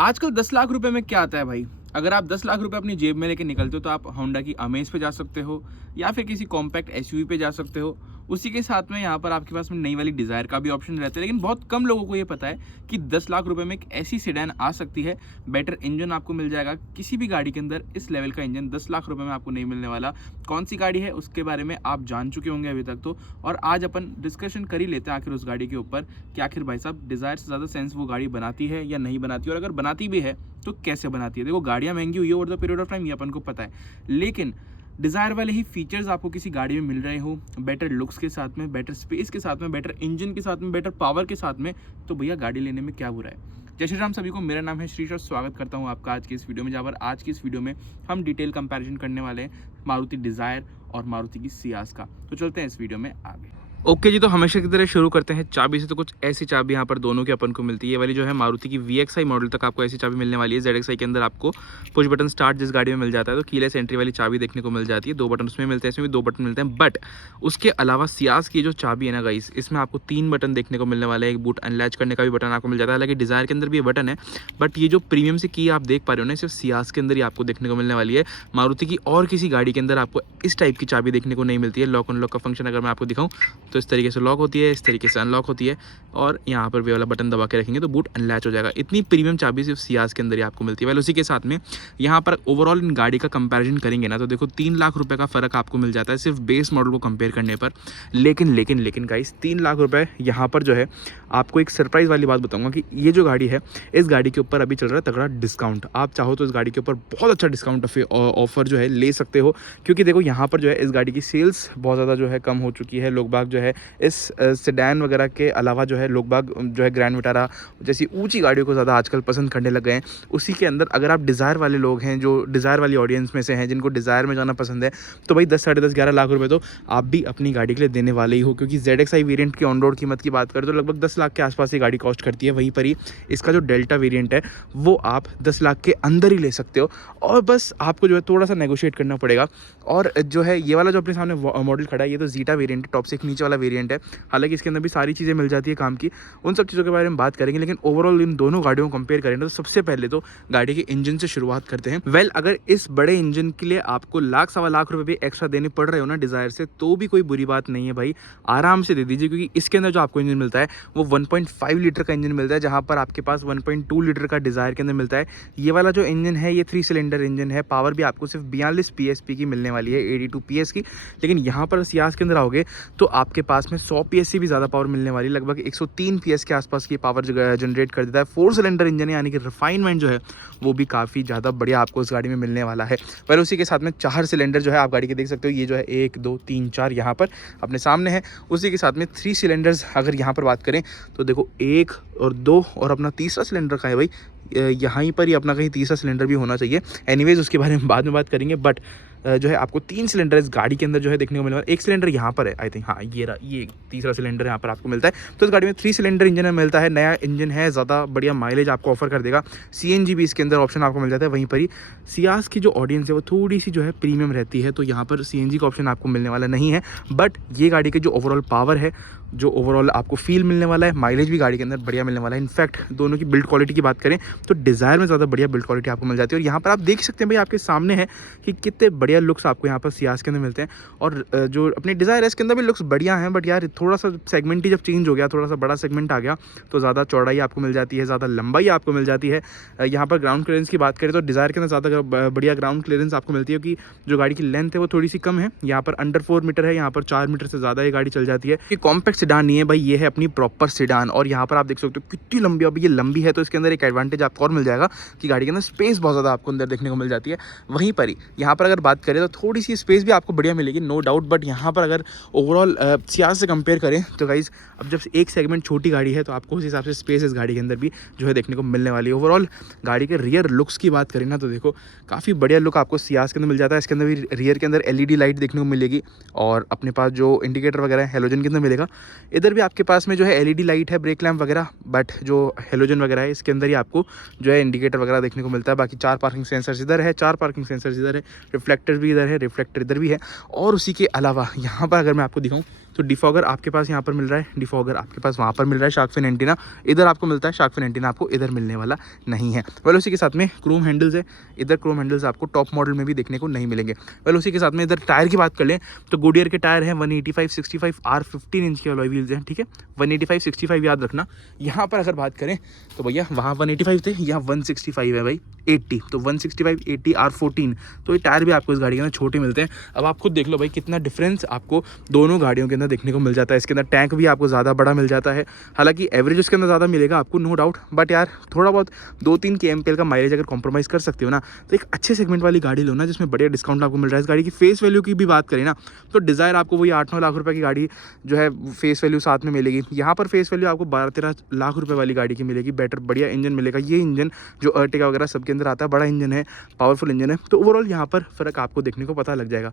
आजकल 10 लाख रुपए में क्या आता है भाई? अगर आप 10 लाख रुपए अपनी जेब में लेके निकलते हो तो आप होंडा की अमेज पे जा सकते हो या फिर किसी कॉम्पैक्ट एसयूवी पे जा सकते हो। उसी के साथ में यहाँ पर आपके पास में नई वाली डिज़ायर का भी ऑप्शन रहता है, लेकिन बहुत कम लोगों को ये पता है कि 10 लाख रुपए में एक ऐसी सेडान आ सकती है। बेटर इंजन आपको मिल जाएगा किसी भी गाड़ी के अंदर। इस लेवल का इंजन 10 लाख रुपए में आपको नहीं मिलने वाला। कौन सी गाड़ी है उसके बारे में आप जान चुके होंगे अभी तक तो, और आज अपन डिस्कशन कर ही लेते हैं आखिर उस गाड़ी के ऊपर कि आखिर भाई साहब डिज़ायर से ज़्यादा सेंस वो गाड़ी बनाती है या नहीं बनाती, और अगर बनाती भी है तो कैसे बनाती है। देखो, गाड़ियाँ महंगी हुई है over the period of time, ये अपन को पता है, लेकिन डिज़ायर वाले ही फीचर्स आपको किसी गाड़ी में मिल रहे हो, बेटर लुक्स के साथ में, बेटर स्पेस के साथ में, बेटर इंजन के साथ में, बेटर पावर के साथ में, तो भैया गाड़ी लेने में क्या बुरा है। जय श्री राम सभी को, मेरा नाम है श्रीश और स्वागत करता हूं आपका आज की इस वीडियो में, जहाँ पर आज की इस वीडियो में हम डिटेल कंपैरिजन करने वाले हैं मारुति डिज़ायर और मारुति की सियाज का। तो चलते हैं इस वीडियो में आगे। ओके जी, तो हमेशा की तरह शुरू करते हैं चाबी से। तो कुछ ऐसी चाबी यहाँ पर दोनों के अपन को मिलती है। ये वाली जो है मारुति की VXI मॉडल तक आपको ऐसी चाबी मिलने वाली है। ZXI के अंदर आपको पुश बटन स्टार्ट जिस गाड़ी में मिल जाता है तो कीलेस एंट्री वाली चाबी देखने को मिल जाती है। 2 बटन उसमें मिलते हैं, इसमें भी 2 बटन मिलते हैं। बट उसके अलावा सियाज की जो चाबी है ना गाइस, इसमें आपको 3 बटन देखने को मिलने वाला है। एक बूट अनलैच करने का भी बटन आपको मिल जाता है। हालांकि डिज़ायर के अंदर भी ये बटन है, बट ये जो प्रीमियम से की आप देख पा रहे हो ना, सिर्फ सियाज के अंदर ही आपको देखने को मिलने वाली है। मारुति की और किसी गाड़ी के अंदर आपको इस टाइप की चाबी देखने को नहीं मिलती है। लॉक अनलॉक का फंक्शन अगर मैं आपको दिखाऊं तो इस तरीके से लॉक होती है, इस तरीके से अनलॉक होती है, और यहाँ पर वे वाला बटन दबा के रखेंगे तो बूट अनलैच हो जाएगा। इतनी प्रीमियम चाबी सिर्फ सियाज के अंदर ही आपको मिलती है। वेल, उसी के साथ में यहाँ पर ओवरऑल इन गाड़ी का कंपैरिजन करेंगे ना तो देखो 3 लाख रुपए का फ़र्क आपको मिल जाता है सिर्फ बेस मॉडल को कंपेयर करने पर। लेकिन गाइस, 3 लाख रुपए यहाँ पर जो है आपको एक सरप्राइज़ वाली बात बताऊंगा कि ये जो गाड़ी है, इस गाड़ी के ऊपर अभी चल रहा है तगड़ा डिस्काउंट। आप चाहो तो इस गाड़ी के ऊपर बहुत अच्छा डिस्काउंट ऑफर जो है ले सकते हो, क्योंकि देखो यहाँ पर जो है इस गाड़ी की सेल्स बहुत ज़्यादा जो है कम हो चुकी है। लोग बाग जो है इस सेडान वगैरह के अलावा जो है लोग बाग जो है ग्रैंड विटारा जैसी ऊंची गाड़ियों को ज़्यादा आजकल पसंद करने लग गए हैं। उसी के अंदर अगर आप डिज़ायर वाले लोग हैं, जो डिज़ायर वाली ऑडियंस में से हैं, जिनको डिज़ायर में जाना पसंद है, तो भाई 10, साढ़े 10, 11 लाख रुपए तो आप भी अपनी गाड़ी के लिए देने वाले ही हो। क्योंकि ZXI वेरिएंट की ऑन रोड कीमत की बात करें तो लगभग 10 लाख के आसपास ये गाड़ी कॉस्ट करती है। वहीं पर ही इसका जो डेल्टा वेरिएंट है वो आप 10 लाख के अंदर ही ले सकते हो, और बस आपको जो है थोड़ा सा नेगोशिएट करना पड़ेगा। और जो है ये वाला जो अपने सामने मॉडल खड़ा है, ये तो जीटा वेरिएंट है, टॉप से एक नीचे वाला वेरिएंट है। हालांकि इसके अंदर भी सारी चीज़ें मिल जाती है काम की, उन सब चीज़ों के बारे में बात करेंगे। लेकिन ओवरऑल इन दोनों गाड़ियों को कंपेयर करें तो सबसे पहले तो गाड़ी के इंजन से शुरुआत करते हैं। वेल, अगर इस बड़े इंजन के लिए आपको लाख सवा लाख रुपए भी एक्स्ट्रा देने पड़ रहे हो ना डिज़ायर से, तो भी कोई बुरी बात नहीं है भाई, आराम से दे दीजिए। क्योंकि इसके अंदर जो आपको इंजन मिलता है वो 1.5 लीटर का इंजन मिलता है, जहाँ पर आपके पास 1.2 लीटर का डिज़ायर के अंदर मिलता है। ये वाला जो इंजन है ये 3 सिलेंडर इंजन है। पावर भी आपको सिर्फ 42 PSP की मिलने वाली है, 82 PS की। लेकिन यहाँ पर सियाज के अंदर आओगे तो आपके पास में 100 PS से भी ज़्यादा पावर मिलने वाली, लगभग 103 PS के आसपास की पावर जनरेट कर देता है। 4 सिलेंडर इंजन है, यानी कि रिफाइनमेंट जो है वो भी काफ़ी ज़्यादा बढ़िया आपको इस गाड़ी में मिलने वाला है। पर उसी के साथ में 4 सिलेंडर जो है आप गाड़ी के देख सकते हो, ये जो है 1, 2, 3, 4 यहाँ पर अपने सामने है। उसी के साथ में 3 सिलेंडर्स अगर यहाँ पर बात करें तो देखो 1 और 2 और अपना तीसरा सिलेंडर का है भाई, यहाँ पर ही अपना कहीं तीसरा सिलेंडर भी होना चाहिए। एनीवेज उसके बारे में बाद में बात करेंगे। बट जो है आपको 3 सिलेंडर इस गाड़ी के अंदर जो है देखने को मिलने वाला है। 1 सिलेंडर यहाँ पर है, आई थिंक, हाँ ये तीसरा सिलेंडर यहाँ पर आपको मिलता है। तो इस गाड़ी में 3 सिलेंडर इंजन में मिलता है। नया इंजन है, ज़्यादा बढ़िया माइलेज आपको ऑफर कर देगा। CNG भी इसके अंदर ऑप्शन आपको मिल जाता है। वहीं पर ही सियाज की जो ऑडियंस है वो थोड़ी सी जो है प्रीमियम रहती है, तो यहाँ पर CNG का ऑप्शन आपको मिलने वाला नहीं है। बट ये गाड़ी की जो ओवरऑल पावर है, जो ओवरऑल आपको फील मिलने वाला है, माइलेज भी गाड़ी के अंदर बढ़िया मिलने वाला है। इनफैक्ट दोनों की बिल्ड क्वालिटी की बात करें तो डिज़ायर में ज़्यादा बढ़िया बिल्ड क्वालिटी आपको मिल जाती है। और यहाँ पर आप देख सकते हैं भाई, आपके सामने है कि कितने बढ़िया लुक्स आपको यहाँ पर सियाज के अंदर मिलते हैं। और जो अपनी डिज़ायर है इसके अंदर भी लुक्स बढ़िया हैं, बट यार थोड़ा सा सेगमेंट ही जब चेंज हो गया, थोड़ा सा बड़ा सेगमेंट आ गया, तो ज़्यादा चौड़ाई आपको मिल जाती है, ज़्यादा लंबाई आपको मिल जाती है। यहाँ पर ग्राउंड क्लियरेंस की बात करें तो डिज़ायर के अंदर ज़्यादा बढ़िया ग्राउंड क्लियरेंस आपको मिलती है, क्योंकि जो गाड़ी की लेंथ है वो थोड़ी सी कम है। यहाँ पर अंडर 4 मीटर है, यहाँ पर 4 मीटर से ज़्यादा ये गाड़ी चल जाती है। ये कॉम्पैक्ट सेडान नहीं है भाई, ये है अपनी प्रॉपर सेडान। और यहाँ पर आप देख सकते हो कितनी लंबी, अभी ये लंबी है तो इसके अंदर एक एडवांटेज आपको और मिल जाएगा कि गाड़ी के अंदर स्पेस बहुत ज़्यादा आपको अंदर देखने को मिल जाती है। वहीं पर ही यहाँ पर अगर बात करें तो थोड़ी सी स्पेस भी आपको बढ़िया मिलेगी, नो डाउट। बट यहाँ पर अगर ओवरऑल सियाज से कंपेयर करें तो गाइज, अब जब एक सेगमेंट छोटी गाड़ी है तो आपको उस हिसाब से स्पेस इस गाड़ी के अंदर भी जो है देखने को मिलने वाली है। ओवरऑल गाड़ी के रियर लुक्स की बात करें ना तो देखो काफ़ी बढ़िया लुक आपको सियाज के अंदर मिल जाता है। इसके अंदर भी रियर के अंदर LED लाइट देखने को मिलेगी, और अपने पास जो इंडिकेटर वगैरह है हेलोजन के अंदर मिलेगा। इधर भी आपके पास में जो है LED लाइट है, ब्रेक लैम्प वगैरह, बट जो हेलोजन वगैरह है इसके अंदर ही आपको जो है इंडिकेटर वगैरह देखने को मिलता है। बाकी 4 पार्किंग सेंसर्स इधर है, 4 पार्किंग सेंसर्स इधर है, रिफ्लेक्टर भी इधर है, रिफ्लेक्टर इधर भी है। और उसी के अलावा यहाँ पर अगर मैं आपको दिखाऊँ तो तो डिफॉगर आपके पास यहाँ पर मिल रहा है, डिफॉगर आपके पास वहाँ पर मिल रहा है, शार्क फिन एंटीना इधर आपको मिलता है, शार्क फिन एंटीना आपको इधर मिलने वाला नहीं है। वेल उसी के साथ में क्रोम हैंडल्स है, इधर क्रोम हैंडल्स आपको टॉप मॉडल में भी देखने को नहीं मिलेंगे। वेल उसी के साथ में इधर टायर की बात कर लें तो गुडियर के टायर हैं 185/65 R15 इंच के अलॉय व्हील्स हैं, ठीक है, 185/65 याद रखना। यहाँ पर अगर बात करें तो भैया वहाँ 185 थे, यहाँ 165 है भाई 80, तो 165 80 R14, तो ये टायर भी आपको इस गाड़ी के अंदर छोटे मिलते हैं। अब आप खुद देख लो भाई कितना डिफरेंस आपको दोनों गाड़ियों के अंदर देखने को मिल जाता है। इसके अंदर टैंक भी आपको ज़्यादा बड़ा मिल जाता है, हालांकि एवरेज उसके अंदर ज़्यादा मिलेगा आपको, नो डाउट, बट यार थोड़ा बहुत 2-3 kmpl का माइलेज अगर कॉम्प्रोमाइज़ कर सकते हो ना तो एक अच्छे सेगमेंट वाली गाड़ी लो ना, जिसमें बढ़िया डिस्काउंट आपको मिल रहा है। इस गाड़ी की फेस वैल्यू की भी बात करें ना तो डिज़ायर आपको वही 8-9 लाख रुपए की गाड़ी जो है फेस वैल्यू साथ में मिलेगी। यहाँ पर फेस वैल्यू आपको 12-13 लाख रुपए वाली गाड़ी की मिलेगी, बेटर बढ़िया इंजन मिलेगा। ये इंजन जो अर्टिगा वगैरह सबके अंदर आता है, बड़ा इंजन है, पावरफुल इंजन है, तो ओवरऑल यहाँ पर फ़र्क आपको देखने को पता लग जाएगा।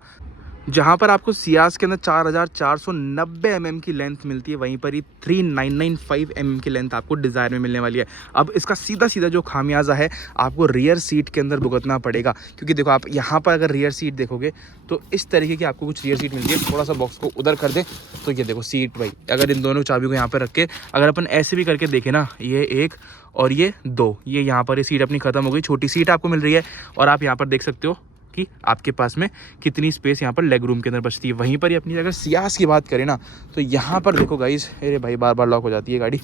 जहाँ पर आपको सियाज के अंदर 4490 mm की लेंथ मिलती है, वहीं पर ही 3995 mm की लेंथ आपको डिज़ायर में मिलने वाली है। अब इसका सीधा सीधा जो खामियाजा है आपको रियर सीट के अंदर भुगतना पड़ेगा, क्योंकि देखो आप यहाँ पर अगर रियर सीट देखोगे तो इस तरीके की आपको कुछ रियर सीट मिलती है। थोड़ा सा बॉक्स को उधर कर दे तो ये देखो सीट भाई, अगर इन दोनों चाबी को यहाँ पर रख के अगर अपन ऐसे भी करके देखें ना, ये एक और ये दो, ये यहाँ पर ये सीट अपनी ख़त्म हो गई, छोटी सीट आपको मिल रही है। और आप यहाँ पर देख सकते हो कि आपके पास में कितनी स्पेस यहाँ पर लेग रूम के अंदर बचती है। वहीं पर ही अपनी अगर सियाज की बात करें ना तो यहाँ पर देखो गाइस, अरे भाई बार बार लॉक हो जाती है गाड़ी,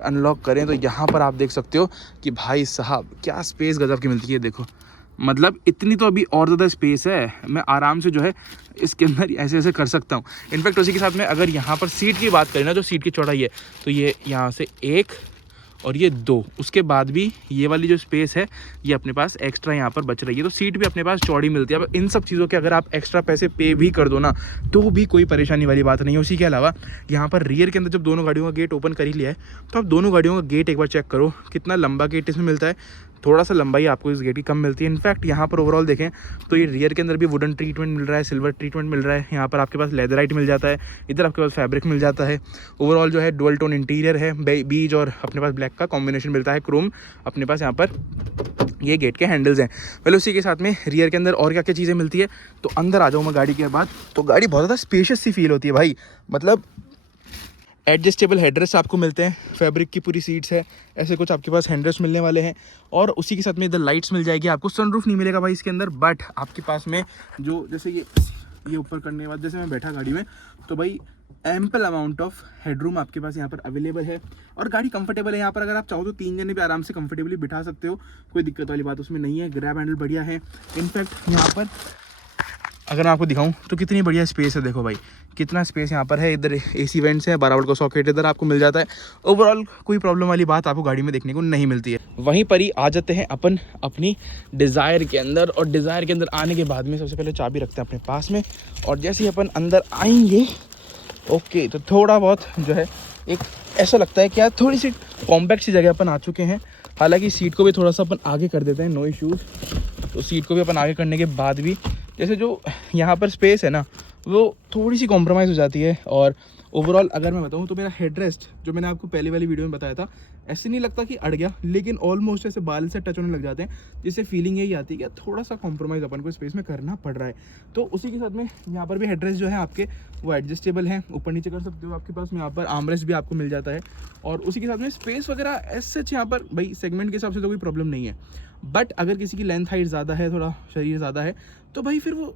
अनलॉक करें तो यहाँ पर आप देख सकते हो कि भाई साहब क्या स्पेस गजब की मिलती है। देखो मतलब इतनी तो अभी और ज़्यादा स्पेस है, मैं आराम से जो है इसके अंदर ऐसे ऐसे कर सकता हूँ। इनफैक्ट उसी के साथ में अगर यहाँ पर सीट की बात करें ना, जो सीट की चौड़ाई है तो ये यहाँ से 1 और ये 2, उसके बाद भी ये वाली जो स्पेस है ये अपने पास एक्स्ट्रा यहाँ पर बच रही है, तो सीट भी अपने पास चौड़ी मिलती है। अब इन सब चीज़ों के अगर आप एक्स्ट्रा पैसे पे भी कर दो ना तो भी कोई परेशानी वाली बात नहीं है। उसी के अलावा यहाँ पर रियर के अंदर जब दोनों गाड़ियों का गेट ओपन कर ही लिया है तो आप दोनों गाड़ियों का गेट एक बार चेक करो, कितना लंबा गेट इसमें मिलता है। थोड़ा सा लंबाई आपको इस गेट की कम मिलती है। इनफैक्ट यहाँ पर ओवरऑल देखें तो ये रियर के अंदर भी वुडन ट्रीटमेंट मिल रहा है, सिल्वर ट्रीटमेंट मिल रहा है, यहाँ पर आपके पास लेदराइट मिल जाता है, इधर आपके पास फैब्रिक मिल जाता है। ओवरऑल जो है डुअल टोन इंटीरियर है, बीज और अपने पास ब्लैक का कॉम्बिनेशन मिलता है, क्रोम अपने पास यहाँ पर ये गेट के हैंडल्स हैं। पहले उसी के साथ में रियर के अंदर और क्या क्या चीज़ें मिलती है तो अंदर आ जाऊँ मैं गाड़ी के बाद, तो गाड़ी बहुत ज़्यादा स्पेशियस सी फील होती है भाई। मतलब एडजस्टेबल हेडरेस्ट आपको मिलते हैं, फैब्रिक की पूरी सीट्स है, ऐसे कुछ आपके पास हैंडरेस्ट मिलने वाले हैं। और उसी के साथ में इधर लाइट्स मिल जाएगी आपको। सनरूफ नहीं मिलेगा भाई इसके अंदर, बट आपके पास में जो जैसे ये ऊपर करने के बाद जैसे मैं बैठा गाड़ी में तो भाई एम्पल अमाउंट ऑफ हेडरूम आपके पास यहाँ पर अवेलेबल है और गाड़ी कंफर्टेबल है। यहाँ पर अगर आप चाहो तो 3 जने भी आराम से कंफर्टेबली बिठा सकते हो, कोई दिक्कत वाली बात उसमें नहीं है। ग्रैब हैंडल बढ़िया है। इनफैक्ट यहाँ पर अगर मैं आपको दिखाऊं तो कितनी बढ़िया स्पेस है, देखो भाई कितना स्पेस यहाँ पर है। इधर एसी वेंट्स है, 12 वोल्ट का सॉकेट इधर आपको मिल जाता है। ओवरऑल कोई प्रॉब्लम वाली बात आपको गाड़ी में देखने को नहीं मिलती है। वहीं पर ही आ जाते हैं अपन अपनी डिज़ायर के अंदर, और डिज़ायर के अंदर आने के बाद में सबसे पहले चाबी रखते हैं अपने पास में, और जैसे ही अपन अंदर आएंगे ओके तो थोड़ा बहुत जो है एक ऐसा लगता है कि यार थोड़ी सी कॉम्पैक्ट सी जगह अपन आ चुके हैं। हालांकि सीट को भी थोड़ा सा अपन आगे कर देते हैं, नो इश्यूज़। तो सीट को भी अपन आगे करने के बाद भी जैसे जो यहाँ पर स्पेस है ना वो थोड़ी सी कॉम्प्रोमाइज़ हो जाती है। और ओवरऑल अगर मैं बताऊँ तो मेरा हेडरेस्ट जो मैंने आपको पहले वाली वीडियो में बताया था, ऐसे नहीं लगता कि अड़ गया, लेकिन ऑलमोस्ट ऐसे बाल से टच होने लग जाते हैं, जिससे फीलिंग यही आती है कि थोड़ा सा कॉम्प्रोमाइज़ अपन को स्पेस में करना पड़ रहा है। तो उसी के साथ में यहाँ पर भी हेडरेस्ट जो है आपके वो एडजस्टेबल हैं, ऊपर नीचे कर सकते हो आपके पास में। यहाँ पर आर्मरेस्ट भी आपको मिल जाता है, और उसी के साथ में स्पेस वगैरह ऐसे यहाँ पर भाई सेगमेंट के हिसाब से तो कोई प्रॉब्लम नहीं है। बट अगर किसी की लेंथ हाइट ज़्यादा है, थोड़ा शरीर ज़्यादा है, तो भाई फिर वो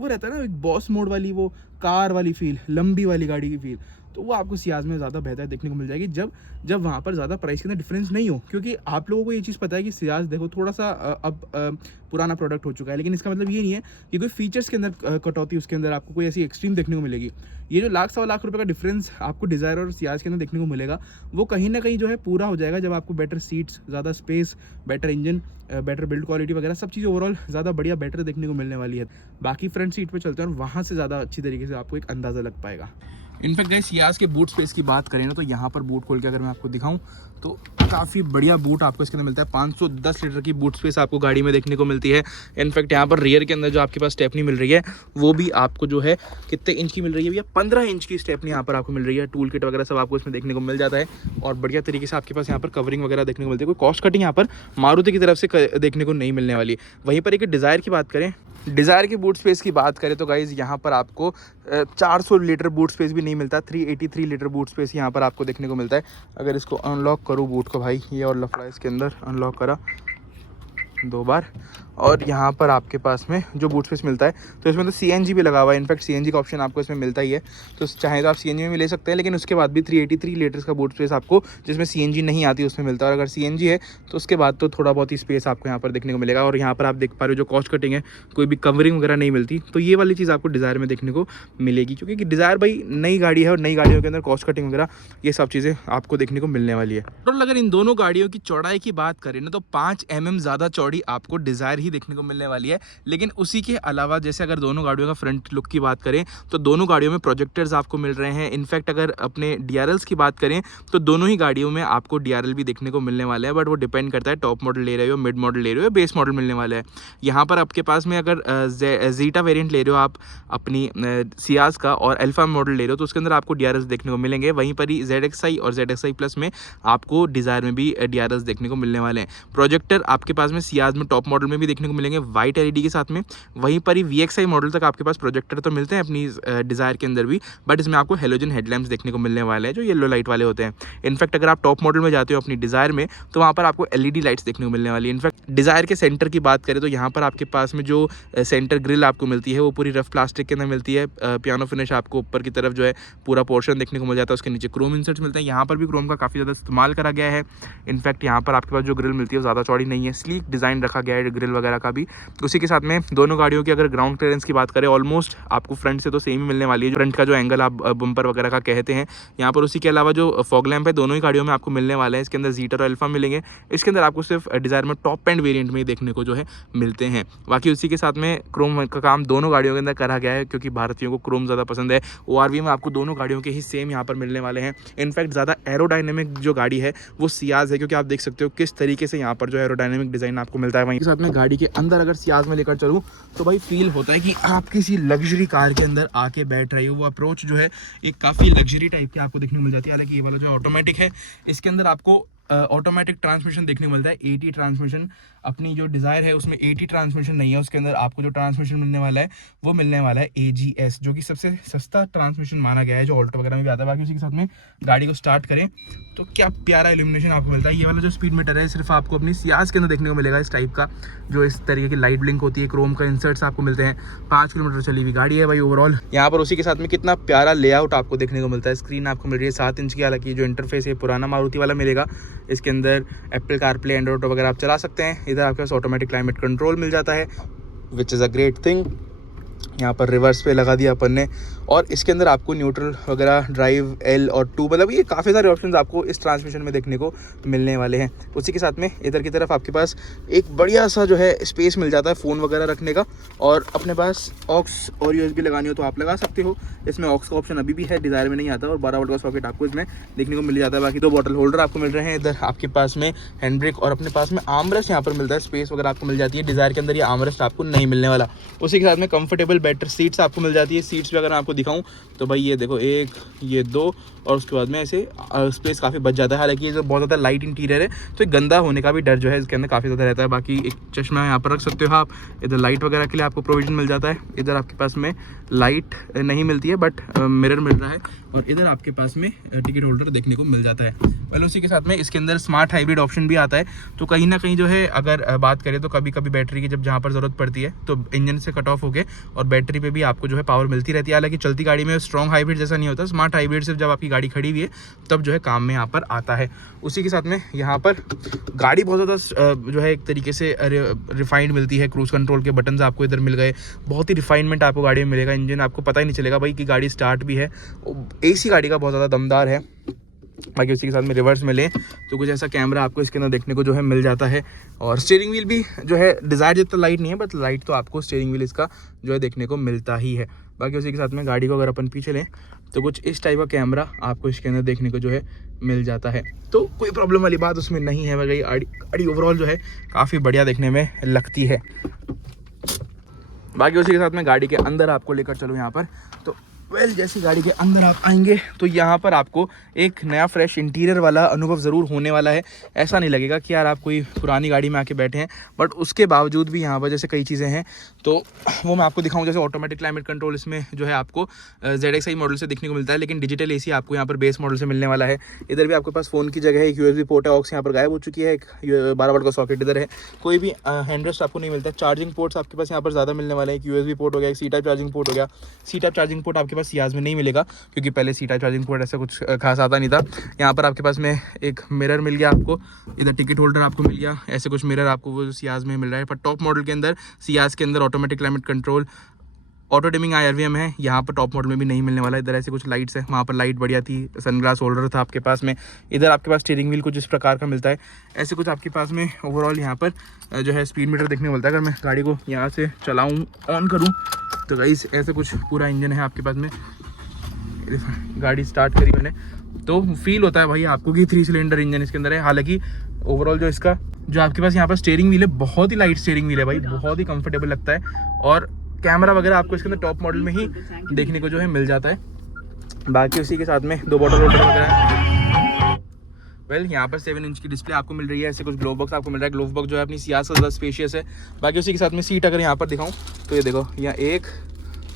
रहता है ना एक बॉस मोड वाली, वो कार वाली फील, लंबी वाली गाड़ी की फील, तो वो आपको सियाज में ज़्यादा बेहतर देखने को मिल जाएगी जब वहाँ पर ज़्यादा प्राइस के अंदर डिफरेंस नहीं हो। क्योंकि आप लोगों को ये चीज़ पता है कि सियाज देखो थोड़ा सा अब पुराना प्रोडक्ट हो चुका है, लेकिन इसका मतलब ये नहीं है कि कोई फीचर्स के अंदर कटौती उसके अंदर आपको कोई ऐसी एक्सट्रीम देखने को मिलेगी। ये जो लाख 1.25 लाख रुपये का डिफरेंस आपको डिज़ायर और सियाज के अंदर देखने को मिलेगा, वो कहीं ना कहीं जो है पूरा हो जाएगा जब आपको बेटर सीट्स, ज़्यादा space, better engine, better build quality वगैरह सब चीज़ ओवरऑल ज़्यादा बढ़िया बेटर देखने को मिलने वाली है। बाकी फ्रंट सीट पे चलते हैं और वहाँ से ज़्यादा अच्छी तरीके से आपको एक अंदाज़ा लग पाएगा। इनफैक्ट गाइस सियाज के बूट स्पेस की बात करें ना तो यहाँ पर बूट खोल के अगर मैं आपको दिखाऊं तो काफ़ी बढ़िया बूट आपको इसके अंदर मिलता है। 510 लीटर की बूट स्पेस आपको गाड़ी में देखने को मिलती है। इनफैक्ट यहाँ पर रियर के अंदर जो आपके पास स्टेपनी मिल रही है वो भी आपको जो है कितने इंच की मिल रही है भैया, 15 इंच की स्टेपनी यहाँ पर आपको मिल रही है। टूल किट वगैरह सब आपको इसमें देखने को मिल जाता है, और बढ़िया तरीके से आपके पास यहाँ पर कवरिंग वगैरह देखने को मिलती है। कोई कॉस्ट कटिंग यहाँ पर मारुति की तरफ से देखने को नहीं मिलने वाली। वहीं पर एक डिज़ायर की बात करें डिज़ायर की बूट स्पेस की बात करें तो गाइज़ यहाँ पर आपको 400 लीटर बूट स्पेस भी नहीं मिलता, 383 लीटर बूट स्पेस यहाँ पर आपको देखने को मिलता है। अगर इसको अनलॉक करूँ बूट को भाई, ये और लफड़ा इसके अंदर, अनलॉक करा 2 बार, और यहाँ पर आपके पास में जो बूट स्पेस मिलता है तो इसमें तो CNG भी लगा हुआ है। इनफैक्ट CNG का ऑप्शन आपको इसमें मिलता ही है, तो चाहे तो आप CNG में भी ले सकते हैं, लेकिन उसके बाद भी 383 लीटर्स का बूट स्पेस आपको जिसमें CNG नहीं आती उसमें मिलता है। और अगर CNG है तो उसके बाद तो थोड़ा बहुत ही स्पेस आपको यहाँ पर देखने को मिलेगा। और यहाँ पर आप देख पा रहे हो जो कॉस्ट कटिंग है, कोई भी कवरिंग वगैरह नहीं मिलती, तो ये वाली चीज़ आपको डिज़ायर में देखने को मिलेगी, क्योंकि डिज़ायर भाई नई गाड़ी है और नई गाड़ियों के अंदर कॉस्ट कटिंग वगैरह ये सब चीज़ें आपको देखने को मिलने वाली है। और अगर इन दोनों गाड़ियों की चौड़ाई की बात करें ना, तो 5 mm ज़्यादा चौड़ी आपको डिज़ायर ही देखने को मिलने वाली है। लेकिन उसी के अलावा जैसे अगर दोनों गाड़ियों का फ्रंट लुक की बात करें तो दोनों गाड़ियों में प्रोजेक्टर्स आपको मिल रहे हैं। इनफैक्ट अगर अपने DRLs की बात करें तो दोनों ही गाड़ियों में आपको DRL भी देखने को मिलने वाले हैं, बट वो डिपेंड करता है टॉप मॉडल ले रहे हो, मिड मॉडल ले रहे हो, बेस मॉडल मिलने वाला है। यहाँ पर आपके पास में अगर जीटा वेरिएंट ले रहे हो आप अपनी सियाज का, और अल्फा मॉडल ले रहे हो, तो उसके अंदर आपको DRLs देखने को मिलेंगे। वहीं पर ही ZXi और ZXi प्लस में आपको डिज़ायर में भी DRLs देखने को मिलने वाले हैं। प्रोजेक्टर आपके पास में सियाज में टॉप मॉडल में भी देखने को मिलेंगे वाइट LED के साथ में। वहीं पर ही VXi मॉडल तक आपके पास प्रोजेक्टर तो मिलते हैं अपनी डिज़ायर के अंदर भी, बट इसमें आपको हेलोजन हेडलैम्प्स देखने को मिलने वाले हैं जो येलो लाइट वाले होते हैं। इनफैक्ट अगर आप टॉप मॉडल में जाते हो अपनी डिज़ायर में तो वहाँ पर आपको LED लाइट्स देखने को मिलने वाली है। इनफैक्ट डिज़ायर के सेंटर की बात करें तो यहाँ पर आपके पास में जो सेंटर ग्रिल आपको मिलती है वो पूरी रफ प्लास्टिक के अंदर मिलती है। पियानो फिनिश आपको ऊपर की तरफ जो है पूरा पोर्शन देखने को मिल जाता है, उसके नीचे क्रोम इंसर्ट्स मिलते हैं। यहाँ पर भी क्रोम का काफ़ी ज़्यादा इस्तेमाल करा गया है। इनफैक्ट यहाँ पर आपके पास जो ग्रिल मिलती है वो ज़्यादा चौड़ी नहीं है, स्लीक डिज़ाइन रखा गया है ग्रिल वगैरह का भी। उसी के साथ में दोनों गाड़ियों की अगर ग्राउंड क्लियरेंस की बात करें ऑलमोस्ट आपको फ्रंट से तो सेम ही मिलने वाली है। फ्रंट का जो एंगल आप बम्पर वगैरह का कहते हैं यहाँ पर। उसी के अलावा जो फॉग लैंप है दोनों ही गाड़ियों में आपको मिलने वाला है। इसके अंदर जीटा और अल्फा मिलेंगे, इसके अंदर आपको सिर्फ डिज़ायर में टॉप एंड वेरिएंट में ही देखने को जो है मिलते हैं। बाकी उसी के साथ में क्रोम का काम दोनों गाड़ियों के अंदर करा गया है, क्योंकि भारतीयों को क्रोम ज़्यादा पसंद है। ORV में आपको दोनों गाड़ियों के ही सेम यहाँ पर मिलने वाले हैं। इनफैक्ट ज़्यादा एरोडायनेमिक जो गाड़ी है वो सियाज है, क्योंकि आप देख सकते हो किस तरीके से यहाँ पर जो एरोडायनेमिक डिज़ाइन आपको मिलता है। वहीं के साथ में गाड़ी के अंदर अगर सियाज में लेकर चलूँ तो भाई फील होता है कि आप किसी लग्जरी कार के अंदर आके बैठ रही हो। वो अप्रोच जो है एक काफ़ी लग्जरी टाइप की आपको देखने को मिल जाती है। हालांकि ये वाला जो ऑटोमेटिक है इसके अंदर आपको ऑटोमेटिक ट्रांसमिशन देखने को मिलता है, AT ट्रांसमिशन। अपनी जो डिज़ायर है उसमें AT ट्रांसमिशन नहीं है, उसके अंदर आपको जो ट्रांसमिशन मिलने वाला है वो मिलने वाला है AGS, जो कि सबसे सस्ता ट्रांसमिशन माना गया है, जो ऑल्टो वगैरह में भी आता है। बाकी उसी के साथ में गाड़ी को स्टार्ट करें तो क्या प्यारा इल्यूमिनेशन आपको मिलता है। ये वाला जो स्पीड मीटर है सिर्फ आपको अपनी सियाज के अंदर देखने को मिलेगा, इस टाइप का जो इस तरीके की लाइट ब्लिंक होती है। क्रोम का इंसर्ट्स आपको मिलते हैं। 5 किलोमीटर चली हुई गाड़ी है भाई ओवरऑल। यहाँ पर उसी के साथ में कितना प्यारा लेआउट आपको देखने को मिलता है। स्क्रीन आपको मिल रही है 7 इंच की, हालांकि जो इंटरफेस है पुराना मारुति वाला मिलेगा। इसके अंदर एप्पल कारप्ले, एंड्रॉइड ऑटो वगैरह आप चला सकते हैं। इधर आपके पास ऑटोमेटिक क्लाइमेट कंट्रोल मिल जाता है, which is a great thing. यहाँ पर रिवर्स पे लगा दिया अपन ने, और इसके अंदर आपको न्यूट्रल वगैरह, ड्राइव, L और 2, मतलब ये काफ़ी सारे ऑप्शंस आपको इस ट्रांसमिशन में देखने को मिलने वाले हैं। उसी के साथ में इधर की तरफ आपके पास एक बढ़िया सा जो है स्पेस मिल जाता है फ़ोन वगैरह रखने का, और अपने पास ऑक्स और USB लगानी हो तो आप लगा सकते हो। इसमें ऑक्स का ऑप्शन अभी भी है, डिज़ायर में नहीं आता, और 12 वोल्ट का सॉकेट आपको इसमें देखने को मिल जाता है। बाकी 2 बॉटल होल्डर आपको मिल रहे हैं। इधर आपके पास में हैंड ब्रेक और अपने पास में आर्मरेस्ट यहाँ पर मिलता है, स्पेस वगैरह आपको मिल जाती है। डिज़ायर के अंदर ये आर्मरेस्ट आपको नहीं मिलने वाला। उसी के साथ में कंफर्टेबल बेटर सीट्स आपको मिल जाती है। सीट्स भी अगर मैं आपको दिखाऊं तो भाई ये देखो, 1, ये 2, और उसके बाद में ऐसे स्पेस काफ़ी बच जाता है। हालांकि ये जो बहुत ज़्यादा लाइट इंटीरियर है तो एक गंदा होने का भी डर जो है इसके अंदर काफ़ी ज़्यादा रहता है। बाकी एक चश्मा यहाँ पर रख सकते हो आप। इधर लाइट वगैरह के लिए आपको प्रोविजन मिल जाता है। इधर आपके पास में लाइट नहीं मिलती है, बट मिरर मिल रहा है, और इधर आपके पास में टिकट होल्डर देखने को मिल जाता है। वेल उसी के साथ में इसके अंदर स्मार्ट हाइब्रिड ऑप्शन भी आता है। तो कहीं ना कहीं जो है अगर बात करें तो कभी कभी बैटरी की जब जहाँ पर ज़रूरत पड़ती है तो इंजन से कट ऑफ होके और बैटरी पे भी आपको जो है पावर मिलती रहती है। हालांकि चलती गाड़ी में स्ट्रॉन्ग हाइब्रिड जैसा नहीं होता। स्मार्ट हाइब्रिड सिर्फ जब आपकी गाड़ी खड़ी हुई है तब जो है काम में यहाँ पर आता है। उसी के साथ में यहाँ पर गाड़ी बहुत ज़्यादा जो है एक तरीके से रिफाइंड मिलती है। क्रूज कंट्रोल के बटन्स आपको इधर मिल गए, बहुत ही रिफाइनमेंट आपको गाड़ी में मिलेगा। इंजन आपको पता ही नहीं चलेगा भाई कि गाड़ी स्टार्ट भी है। AC गाड़ी का बहुत ज़्यादा दमदार है। बाकी उसी के साथ में रिवर्स में लें तो कुछ ऐसा कैमरा आपको इसके अंदर देखने को जो है मिल जाता है। और स्टीयरिंग व्हील भी जो है डिज़ायर जितना लाइट नहीं है, बट लाइट तो आपको स्टीयरिंग व्हील इसका जो है देखने को मिलता ही है। बाकी उसी के साथ में गाड़ी को अगर अपन पीछे लें तो कुछ इस टाइप का कैमरा आपको इसके अंदर देखने को जो है मिल जाता है। तो कोई प्रॉब्लम वाली बात उसमें नहीं है। वगैरह गाड़ी ओवरऑल जो है काफ़ी बढ़िया देखने में लगती है। बाकी उसी के साथ में गाड़ी के अंदर आपको लेकर चलो यहाँ पर, तो जैसी गाड़ी के अंदर आप आएंगे तो यहाँ पर आपको एक नया फ्रेश इंटीरियर वाला अनुभव ज़रूर होने वाला है। ऐसा नहीं लगेगा कि यार आप कोई पुरानी गाड़ी में आके बैठे हैं, बट उसके बावजूद भी यहाँ पर जैसे कई चीज़ें हैं तो वो मैं आपको दिखाऊँ। जैसे ऑटोमेटिक क्लाइमेट कंट्रोल इसमें जो है आपको ZXi मॉडल से देखने को मिलता है, लेकिन डिजिटल AC आपको यहाँ पर बेस मॉडल से मिलने वाला है। इधर भी आपके पास फ़ोन की जगह है, एक USB पोर्ट है, ऑक्स यहाँ पर गायब हो चुकी है, एक 12 वाट का सॉकेट इधर है, कोई भी हैंड रेस्ट आपको नहीं मिलता है। चार्जिंग पोर्ट्स आपके पास यहाँ पर ज़्यादा मिलने वाले हैं, एक USB पोर्ट हो गया, एक C टाइप चार्जिंग पोर्ट हो गया। C टाइप चार्जिंग पोर्ट आपके पास सियाज में नहीं मिलेगा, क्योंकि पहले C टाइप चार्जिंग पोर्ट ऐसा कुछ खास आता नहीं था। यहाँ पर आपके पास में एक मिरर मिल गया आपको, इधर टिकट होल्डर आपको मिल गया, ऐसे कुछ मिरर आपको वो सियाज में मिल रहा है। पर टॉप मॉडल के अंदर सियाज के अंदर automatic climate control, auto dimming IRVM है, यहाँ पर टॉप मॉडल में भी नहीं मिलने वाला है। इधर ऐसे कुछ लाइट्स है, वहाँ पर लाइट बढ़िया थी, सनग्लास होल्डर था आपके पास में। इधर आपके पास स्टीयरिंग व्हील कुछ इस प्रकार का मिलता है, ऐसे कुछ आपके पास में ओवरऑल यहाँ पर जो है स्पीड मीटर देखने को मिलता है। अगर मैं गाड़ी को यहाँ से चलाऊँ, ऑन करूँ तो गाइस ऐसे कुछ पूरा इंजन है आपके पास में। गाड़ी स्टार्ट करी मैंने तो फील होता है भाई आपको कि 3 सिलेंडर इंजन इसके अंदर है। हालांकि ओवरऑल जो इसका जो आपके पास यहाँ पर स्टीयरिंग व्हील है, बहुत ही लाइट स्टीयरिंग व्हील है भाई, बहुत ही कंफर्टेबल लगता है। और कैमरा वगैरह आपको इसके अंदर टॉप मॉडल में ही देखने को जो है मिल जाता है। बाकी उसी के साथ में 2 बॉटल होल्डर वगैरह है। यहाँ पर 7 इंच की डिस्प्ले आपको मिल रही है, ऐसे कुछ ग्लोव बॉक्स आपको मिल रहा है। ग्लोव बॉक्स जो है अपनी सियाज से ज़्यादा स्पेशियस है। बाकी उसी के साथ में सीट अगर यहाँ पर दिखाऊँ तो ये देखो, यहाँ 1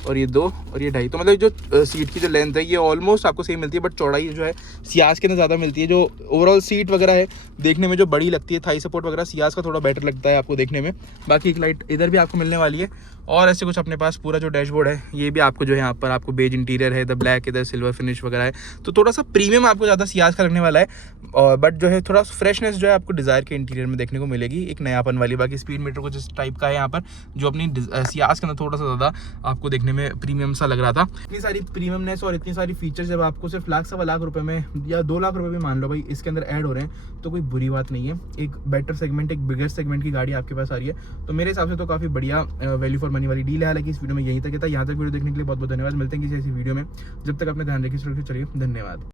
और ये 2 और ये 2.5, तो मतलब जो सीट की जो लेंथ है ये ऑलमोस्ट आपको सेम मिलती है, बट चौड़ाई जो है सियाज के अंदर ज़्यादा मिलती है। जो ओवरऑल सीट वगैरह है देखने में जो बड़ी लगती है, थाई सपोर्ट वगैरह सियाज का थोड़ा बेटर लगता है आपको देखने में। बाकी एक लाइट इधर भी आपको मिलने वाली है। और ऐसे कुछ अपने पास पूरा जो डैशबोर्ड है ये भी आपको जो है यहाँ पर आपको बेज इंटीरियर है, इधर ब्लैक, इधर सिल्वर फिनिश वगैरह है, तो थोड़ा सा प्रीमियम आपको ज़्यादा सियाज का लगने वाला है। और बट जो है थोड़ा फ्रेशनेस जो है आपको डिज़ायर के इंटीरियर में देखने को मिलेगी, एक नयापन वाली। बाकी स्पीड मीटर कुछ इस टाइप का है यहाँ पर, जो अपनी सियाज के अंदर थोड़ा सा ज़्यादा आपको देखने में प्रीमियम सा लग रहा था। इतनी सारी प्रीमियमनेस और इतनी सारी फीचर्स जब आपको सिर्फ लाख रुपए में या 2 लाख रुपए भी मान लो भाई इसके अंदर ऐड हो रहे हैं, तो कोई बुरी बात नहीं है। एक बेटर सेगमेंट, एक बिगर सेगमेंट की गाड़ी आपके पास आ रही है, तो मेरे हिसाब से तो काफ़ी बढ़िया वैल्यू फॉर मनी वाली डील है। हालांकि इस वीडियो में यहीं तक था। यहाँ तक वीडियो देखने के लिए बहुत बहुत धन्यवाद। मिलते हैं किसी ऐसी वीडियो में, जब तक अपने ध्यान रखिए, सुरक्षित चलिए, धन्यवाद।